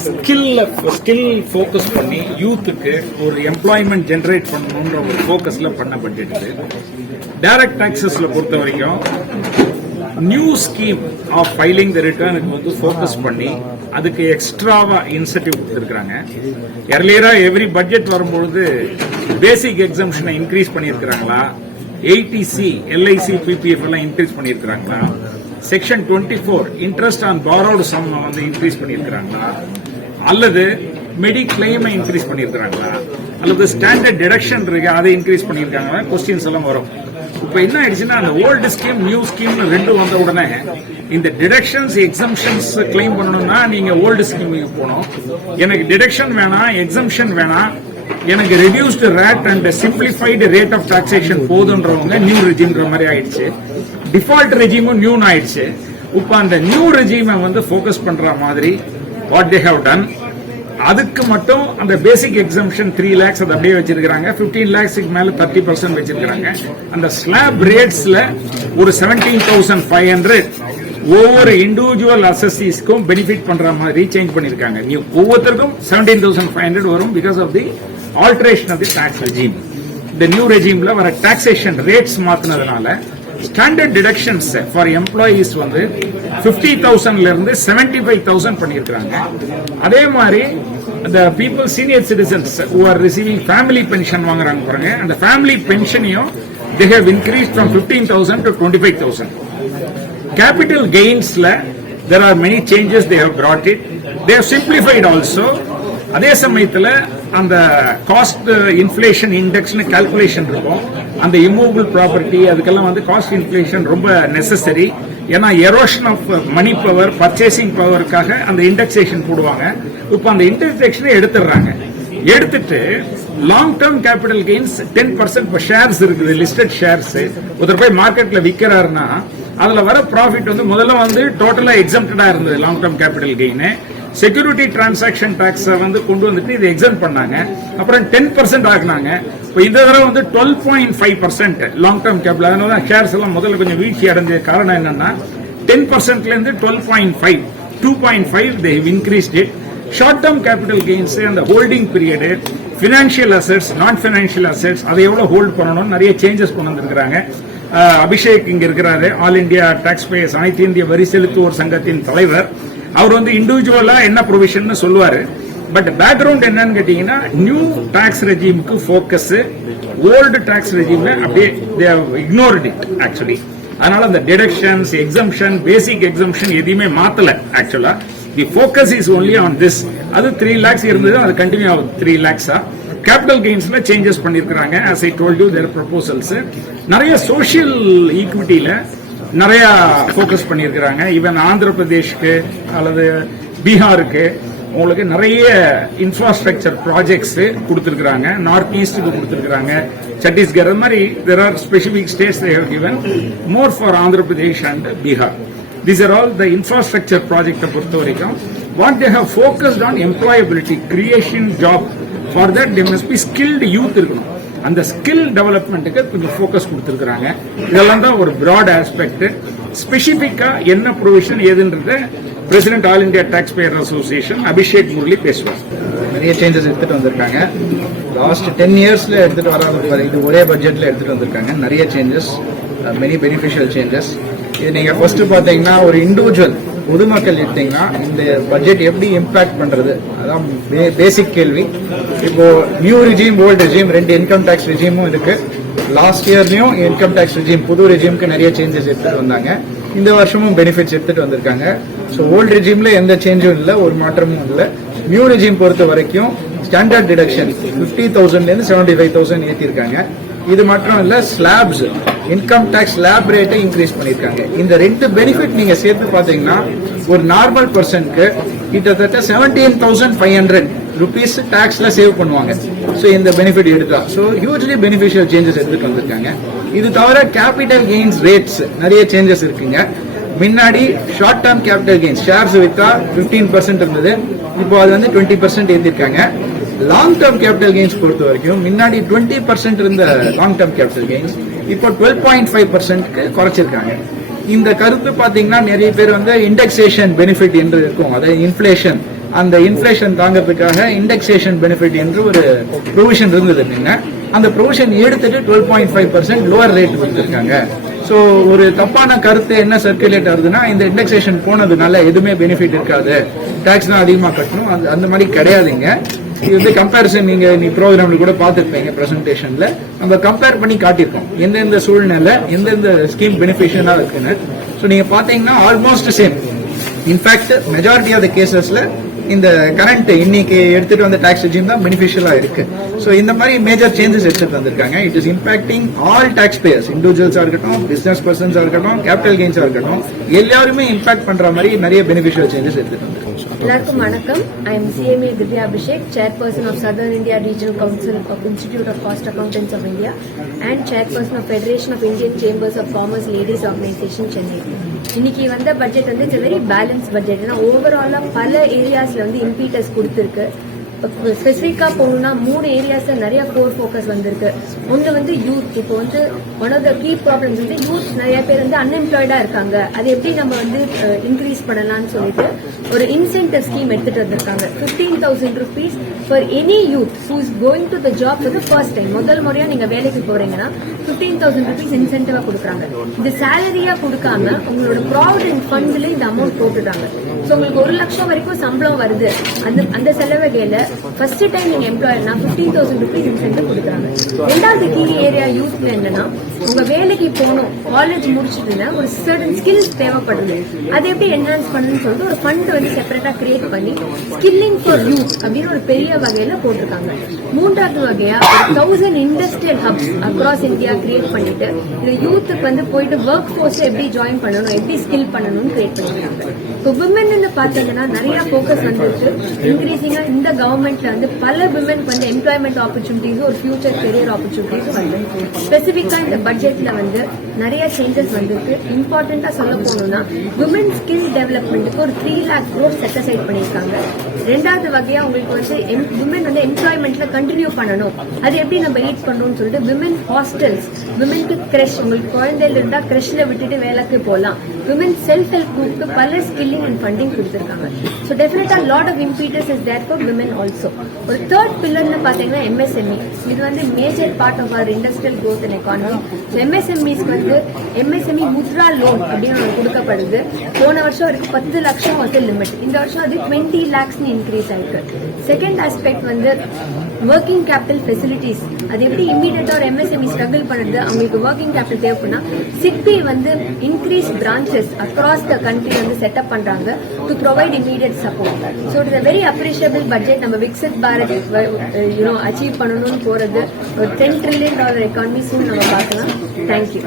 ஸ்கில்ல skill focus பண்ணி யூத்துக்கு ஒரு employment generate பண்ணணுன்ற ஒரு ஃபோக்கஸ்ல பண்ண பட்ஜெட் டைரக்ட் டாக்ஸஸ்ல பொறுத்த வரைக்கும் new scheme of filing the ரிட்டர்னுக்கு வந்து ஃபோக்கஸ் பண்ணி அதுக்கு எக்ஸ்ட்ராவா இன்சென்டிவ் கொடுத்துருக்காங்க எர்லியரா எவ்ரி பட்ஜெட் வரும்பொழுது பேசிக் எக்ஸம்ஷனை இன்க்ரீஸ் பண்ணியிருக்கிறாங்களா? எயிட்டிசி எல்ஐசி பிபிஎஃப் எல்லாம் increase பண்ணியிருக்கிறாங்களா? Section twenty four interest on borrowed sum வந்து இன்க்ரீஸ் பண்ணியிருக்கிறாங்களா? அல்லது மெடி கிளைமை இன்க்ரீஸ் பண்ணியிருக்கிறாங்களா? அல்லது ஸ்டாண்டர்ட் டிடக்ஷன் இருக்கு அதை இன்க்ரீஸ் பண்ணியிருக்காங்களா? கொஸ்டின்ஸ் எல்லாம் வரும். இப்போ என்ன ஆயிடுச்சுன்னா அந்த ஓல்டு ஸ்கீம் நியூ ஸ்கீம் ரெண்டும் வந்த உடனே இந்த டிடக்ஷன்ஸ் எக்ஸம்ஷன்ஸ் கிளைம் பண்ணணும்னா நீங்க ஓல்டு ஸ்கீமுக்கு போகணும். எனக்கு டிடக்ஷன் வேணாம் எக்ஸம்ஷன் வேணாம் எனக்கு reduced rate and simplified rate of taxation போதுன்றவங்க new ரிஜின்ற மாதிரி ஆயிடுச்சு. டிஃபால்ட் ரெஜிமும் நியூ ஆயிடுச்சு. இப்போ அந்த நியூ ரெஜிமை வந்து ஃபோக்கஸ் பண்ற மாதிரி வாட் தே ஹவ் டன் அதுக்கு மட்டும் அந்த பேசிக் எக்ஸம்ஷன் த்ரீ லேக்ஸ் அதை அப்படியே வச்சிருக்காங்க பிப்டீன் லேக்ஸுக்கு மேல தேர்ட்டி பர்சன்ட் வச்சிருக்காங்க அந்த ஸ்லாப் ரேட்ஸ்ல ஒரு செவன்டீன் தௌசண்ட் ஃபைவ் ஹண்ட்ரட் ஒவ்வொரு இண்டிவிஜுவல் அசஸ்டிஸ்க்கும் பெனிஃபிட் பண்ற மாதிரி சேஞ்ச் பண்ணிருக்காங்க. நியூ ஒவ்வொருத்தருக்கும் செவன்டீன் தௌசண்ட் ஃபைவ் ஹண்ட்ரட் வரும் because of the alteration of the tax regime இந்த நியூ ரெஜீம்ல வர டாக்ஸேஷன் ரேட்ஸ் மாத்தினதுனால ஸ்டாண்டர்ட் டிடக்ஷன்ஸ் ஃபார் எம்ப்ளாயீஸ் வந்து பிப்டி தௌசண்ட்ல இருந்து செவன்டி ஃபைவ் தௌசண்ட் பண்ணியிருக்காங்க அதே மாதிரி அந்த people senior citizens are receiving family pension வாங்குறாங்க பாருங்க. அந்த family பென்ஷனையும் they have increase from fifteen thousand to twenty five thousand capital கெயின்ஸ்ல there are many changes they have brought it they have simplified also அதே சமயத்தில் அந்த cost inflation இண்டெக்ஸ்னு calculation இருக்கும். அந்த immovable property அதுக்கெல்லாம் வந்து காஸ்ட் இன்ஃபிளேஷன் ரொம்ப necessary ஏன்னா erosion of money power purchasing பவருக்காக அந்த இண்டெக்ஸேஷன் போடுவாங்க. இப்போ அந்த இண்டெக்ஸேஷனை எடுத்துடுறாங்க. எடுத்துட்டு long term capital gains ten percent இப்போ ஷேர்ஸ் இருக்குது லிஸ்டட் ஷேர்ஸ் ஒருத்தர் போய் மார்க்கெட்ல விற்கிறாருன்னா அதுல வர ப்ராஃபிட் வந்து முதல்ல வந்து டோட்டலா எக்ஸம்டடா இருந்தது long term capital gain security transaction tax வந்து கொண்டு வந்துட்டு இதை எக்ஸம் பண்ணாங்க. அப்புறம் டென் பர்சன்ட் ஆகினாங்க இப்போ இந்த தடவை வந்து twelve point five percent long term capital அதனால தான் ஷேர்ஸ் எல்லாம் முதல்ல கொஞ்சம் வீழ்ச்சி அடைஞ்ச காரணம் என்னன்னா டென் பர்சன்ட்ல இருந்து twelve point five two point five they increase it short term capital gains அந்த holding period financial assets non financial assets அதை எவ்வளவு ஹோல்ட் பண்ணணும் நிறைய சேஞ்சஸ் கொண்டு வந்திருக்கிறாங்க. அபிஷேக் இங்க இருக்கிறாரு. ஆல் இந்தியா டாக்ஸ் பேயர்ஸ் அனைத்து இந்திய வரி செலுத்துவோர் சங்கத்தின் தலைவர். அவர் வந்து இண்டிவிஜுவலா என்ன ப்ரொவிஷன் சொல்லுவாரு. பட் பேக்ரவுண்ட் என்னன்னு கேட்டீங்கன்னா நியூ டாக்ஸ் ரெஜிமுக்கு ஃபோக்கஸ் ஓல்டு டாக்ஸ் ரெஜிம்ல அப்படியே இக்னோர்ட் இட் ஆக்சுவலி அதனால அந்த டிடக்ஷன்ஸ் எக்ஸம்ஷன் பேசிக் எக்ஸம்ஷன் எதையுமே மாத்தல actually the focus is only on this அது த்ரீ லேக்ஸ் இருந்தது அது கண்டினியூ ஆகுது த்ரீ லேக்ஸா கேபிட்டல் கெயின்ஸ்ல changes பண்ணிருக்கிறாங்க. As I told you their proposals நிறைய சோஷியல் ஈக்விட்டியில நிறைய ஃபோக்கஸ் பண்ணியிருக்கிறாங்க. ஈவன் ஆந்திர பிரதேஷ்க்கு அல்லது பீகாருக்கு உங்களுக்கு நிறைய இன்ஃப்ராஸ்ட்ரக்சர் ப்ராஜெக்ட்ஸ் கொடுத்துருக்குறாங்க. நார்த் ஈஸ்டுக்கு கொடுத்துருக்குறாங்க. சத்தீஸ்கர் அது மாதிரி there are specific states they have given more for Andhra Pradesh and Bihar these are all the infrastructure ப்ராஜெக்டை பொறுத்த வரைக்கும். What they have focused on employability creation job for that they must be skilled youth இருக்கணும். அந்த skill டெவலப்மெண்ட்டுக்கு கொஞ்சம் focus கொடுத்துருக்குறாங்க. இதெல்லாம் தான் ஒரு ப்ராட் ஆஸ்பெக்ட் ஸ்பெசிஃபிக்காக என்ன provision ஏதுன்றத president all India tax payer association Abhishek Murali பேசுவார். நிறைய சேஞ்சஸ் எடுத்துட்டு வந்திருக்காங்க. லாஸ்ட் டென் இயர்ஸ்ல எடுத்துட்டு வர இது ஒரே பட்ஜெட்ல எடுத்துட்டு வந்திருக்காங்க. நிறைய சேஞ்சஸ் மெனி பெனிஃபிஷியல் சேஞ்சஸ் இது நீங்க ஃபர்ஸ்ட் பாத்தீங்கன்னா ஒரு இண்டிவிஜுவல் பொதுமக்கள் எடுத்தீங்கன்னா இந்த பட்ஜெட் எப்படி இம்பாக்ட் பண்றது? அதான் பேசிக் கேள்வி. இப்போ நியூ ரிஜிம் ஓல்டு ரிஜிம் ரெண்டு இன்கம் டேக்ஸ் ரிஜிமும் இருக்கு. லாஸ்ட் இயர்லயும் இன்கம் டேக்ஸ் ரிஜிம் புது ரிஜிம்க்கு நிறைய சேஞ்சஸ் எடுத்துட்டு வந்தாங்க. இந்த வருஷமும் பெனிஃபிட்ஸ் எடுத்துட்டு வந்திருக்காங்க. ஸோ ஓல்டு ரிஜிம்ல எந்த சேஞ்சும் இல்லை ஒரு மாற்றமும் இல்லை. நியூ ரிஜிம் பொறுத்த வரைக்கும் ஸ்டாண்டர்ட் டிடக்ஷன் பிப்டி தௌசண்ட்லேருந்து செவன்டி ஃபைவ் தௌசண்ட் ஏற்றிருக்காங்க இது மட்டும் இல்ல ஸ்லாப்ஸ் இன்கம் டேக்ஸ் ஸ்லாப் ரேட்டை இன்க்ரீஸ் பண்ணிருக்காங்க இந்த ரெண்டு பெனிஃபிட் நீங்க சேர்த்து பாத்தீங்கன்னா ஒரு நார்மல் பர்சனுக்கு கிட்டத்தட்ட seventeen thousand five hundred rupees டாக்ஸ்ல save பண்ணுவாங்க. ஸோ இந்த பெனிஃபிட் எடுத்தா. ஸோ ஹியூஜ்லி பெனிஃபிஷியல் சேஞ்சஸ் எடுத்துட்டு வந்திருக்காங்க. இது தவிர கேபிட்டல் கெயின்ஸ் ரேட்ஸ் நிறைய சேஞ்சஸ் இருக்குங்க. முன்னாடி short term capital gains shares வித்தா 15% பர்சன்ட் இருந்தது. இப்போ அது வந்து டுவெண்ட்டி பர்சன்ட் ஏற்றிருக்காங்க லாங் டேர்ம் கேபிட்டல் கெயின்ஸ் பொறுத்த வரைக்கும் முன்னாடி டுவெண்ட்டி பர்சன்ட் இருந்த லாங் டேர்ம் கேபிட்டல் கெயின்ஸ் இப்போ டுவெல் பாயிண்ட் ஃபைவ் பர்சன்ட்க்கு குறைச்சிருக்காங்க. இந்த கருத்து பார்த்தீங்கன்னா நிறைய பேர் வந்து இண்டெக்ஸேஷன் பெனிஃபிட் என்று இருக்கும். அதாவது இன்ஃபிளேஷன் அந்த இன்ஃபிளேஷன் தாங்கிறதுக்காக இண்டெக்ஸேஷன் பெனிஃபிட் என்று ஒரு ப்ரொவிஷன் இருந்தது முன்ன. அந்த ப்ரொவிஷன் எடுத்துட்டு twelve point five percent lower rate கொடுத்துருக்காங்க. ஸோ ஒரு தப்பான கருத்து என்ன சர்க்குலேட் ஆகுதுன்னா இந்த இண்டெக்ஸேஷன் போனதுனால எதுவுமே பெனிஃபிட் இருக்காது. டேக்ஸ் தான் அதிகமாக கட்டணும். அது அந்த மாதிரி கிடையாதுங்க. இது வந்து கம்பேரிசன் நீங்க நீ ப்ரோக்ராம்ல கூட பார்த்துருப்பீங்க பிரசன்டேஷன்ல நம்ம கம்பேர் பண்ணி காட்டியிருக்கோம். எந்தெந்த சூழ்நிலை எந்தெந்த ஸ்கீம் பெனிஃபிஷியலா இருக்குன்னு. ஸோ நீங்க பாத்தீங்கன்னா almost same in fact majority of the கேசஸ்ல இந்த கரண்ட் இன்னைக்கு எடுத்துட்டு வந்த டாக்ஸ் ரெஜிம் தான் பெனிஃபிஷியலா இருக்கு. ஸோ இந்த மாதிரி மேஜர் சேஞ்சஸ் எடுத்துட்டு வந்திருக்காங்க. It is impacting all tax payers இண்டிவிஜுவல்ஸா இருக்கட்டும் பிசினஸ் பர்சன்ஸா இருக்கட்டும் கேபிட்டல் கெயின்ஸா இருக்கட்டும் எல்லாருமே இம்பாக்ட் பண்ற மாதிரி நிறைய பெனிஃபிஷியல் சேஞ்சஸ் எடுத்துட்டு வந்திருக்காங்க. எல்லாருக்கும் வணக்கம். I am CMA Vidya Abhishek chairperson of southern India regional council of institute of cost accountants of India and chairperson of federation of Indian chambers of commerce ladies organisation Chennai இன்னைக்கு வந்த budget வந்து it's very balance budget ஏன்னா ஓவராலாக பல ஏரியாஸ்ல வந்து இம்பீட்டஸ் கொடுத்துருக்கு. ஸ்பெசிஃபிக்காக போகணும்னா மூணு ஏரியாஸில் நிறைய கோர் ஃபோக்கஸ் வந்திருக்கு. ஒன்று வந்து யூத் இப்போ வந்து one of the key problems வந்து யூத் நிறைய பேர் வந்து அன்எம்ப்ளாய்டாக இருக்காங்க. அது எப்படி நம்ம வந்து இன்க்ரீஸ் பண்ணலாம்னு சொல்லிட்டு ஒரு இன்சென்டிவ் ஸ்கீம் எடுத்துட்டு வந்திருக்காங்க. Fifteen thousand rupees for any youth who is going to the job வந்து ஃபர்ஸ்ட் டைம் முதல் முறையாக நீங்கள் வேலைக்கு போறீங்கன்னா ஃபிஃப்டீன் தௌசண்ட் ருபீஸ் இன்சென்டிவாக கொடுக்குறாங்க. இது சேலரியாக கொடுக்காம உங்களோட ப்ராவிடென்ட் ஃபண்ட்ல இந்த அமௌண்ட் போட்டுட்டாங்க ஸோ உங்களுக்கு ஒரு லட்சம் வரைக்கும் சம்பளம் வருது. அந்த அந்த செலவகையில் ஃபர்ஸ்ட் டைம் நீங்க எம்ப்ளாயர்னா ஃபிஃப்டீன் தௌசண்ட் ருபீஸ் இன்சென்டிவ் கொடுக்குறாங்க. ரெண்டாவது கீ ஏரியா யூத்ல என்னன்னா உங்க வேலைக்கு போகணும் காலேஜ் முடிச்சதுன்னா ஒரு சர்டன் ஸ்கில்ஸ் தேவைப்படுது. அதை எப்படி என்ஹான்ஸ் பண்ணணும்னு சொல்லிட்டு ஒரு ஃபண்ட் வந்து செப்பரேட்டா கிரியேட் பண்ணி ஸ்கில்லிங் ஃபார் யூத் அப்படின்னு ஒரு பெரிய வகையில போட்டிருக்காங்க. மூன்றாவது வகையா thousand industrial hubs across India create பண்ணிட்டு இந்த யூத்துக்கு வந்து போயிட்டு ஒர்க் ஃபோர்ஸ் எப்படி ஜாயின் பண்ணணும் எப்படி ஸ்கில் பண்ணணும்னு கிரியேட் பண்ணிருக்காங்க. இப்போ விமன் பாத்தீங்கன்னா நிறைய போக்கஸ் வந்துருச்சு. இன்க்ரீசிங்கா இந்த கவர்மெண்ட்ல வந்து பல விமனுக்கு வந்து எம்ப்ளாய்மெண்ட் ஆப்பர்ச்சுனிட்டிஸும் ஒரு ஃபியூச்சர் கெரியர் ஆப்பர்ச்சுனிட்டிஸும் வந்து. ஸ்பெசிஃபிக்கா இந்த பட்ஜெட்ல வந்து நிறைய சேஞ்சஸ் வந்திருக்கு. இம்பார்ட்டண்டா சொல்ல போனோம்னா விமன் ஸ்கில் டெவலப்மெண்ட்டுக்கு ஒரு three lakh crore set aside பண்ணியிருக்காங்க. ரெண்டாவது வகையா உங்களுக்கு வந்து விமன் வந்து எம்ப்ளாய்மெண்ட்ல கண்டினியூ பண்ணணும். அது எப்படி நம்ம ஹீட் பண்ணணும்னு சொல்லிட்டு விமன் ஹாஸ்டல்ஸ் விமனுக்கு கிரஷ் உங்களுக்கு குழந்தைல இருந்தா கிரஷ்ல விட்டுட்டு வேலைக்கு போகலாம் விமன் செல்ஃப் ஹெல்ப் குரூப்க்கு பல ஸ்கில்லிங் அண்ட் ஃபண்டிங் கொடுத்துருக்காங்க. ஸோ டெஃபினட்டா lot of impetus is there for women also ஒரு தேர்ட் பில்லர்னு பாத்தீங்கன்னா எம்எஸ்எம்இ இது வந்து major part of our industrial growth and economy எம்எஸ்எம்இஸ்க்கு வந்து எம்எஸ்எம்இ முத்ரா லோன் அப்படின்னு ஒன்று கொடுக்கப்படுது. போன வருஷம் ஒரு பத்து லட்சம் வந்து லிமிட் இந்த வருஷம் அது டுவெண்ட்டி லேக்ஸ் இன்க்ரீஸ் ஆயிருக்கு. செகண்ட் ஆஸ்பெக்ட் வந்து ஒர்க்கிங் கேபிட்டல் ஃபெசிலிட்டிஸ் அது எப்படி இமீடியட்டா ஒரு எம்எஸ்எம்இ ஸ்ட்ரகிள் பண்ணுறது அவங்களுக்கு ஒர்க்கிங் கேபிட்டல் தேவைப்படுனா சிட்பி வந்து increase branches across the country வந்து செட்டப் பண்றாங்க to provide immediate support so it's very appreciable budget நம்ம Viksit Bharat you know achieve பண்ணணும்னு போறது ஒரு ten trillion dollar economy soon நம்ம பார்க்கலாம். Thank you